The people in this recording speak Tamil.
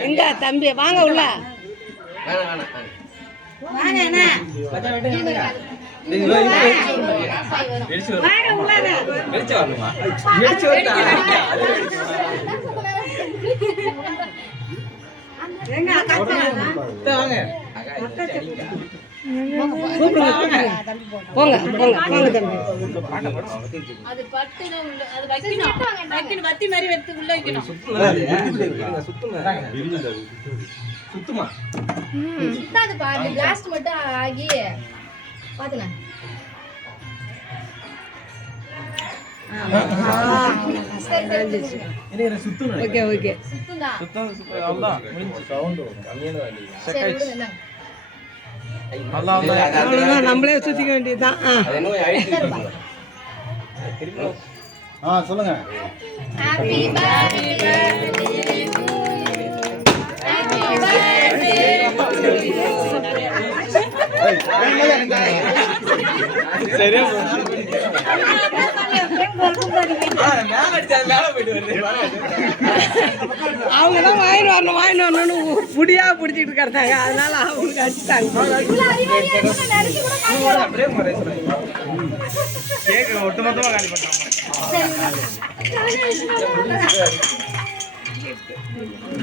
எங்க தம்பி வாங்க உள்ள வாங்க என்ன போங்க போங்க போங்க தம்பி அது பட்டுல உள்ள அது வைக்கணும் வத்தி மாதிரி வெத்து உள்ள வைக்கணும் சுத்துமா சுத்தாது பாரு பிளாஸ்ட் மட்டும் ஆகி பாத்துங்க ஓகே ஓகே சுத்துதா அவ்வளவுதான் முடிஞ்சு சவுண்ட் கம்மியான வேண்டி அவ்வளவுதான் நம்மளே சுத்திக்க வேண்டியதுதான் சொல்லுங்க ஹாப்பி பர்த்டே சரியா அவங்கதான் வாங்கிட்டு வரணும்னு புடியா பிடிச்சிட்டு கிடந்தாங்க அதனால அவங்களுக்கு அடிச்சுட்டாங்க ஒட்டுமொத்தமா காலி பண்ணாங்க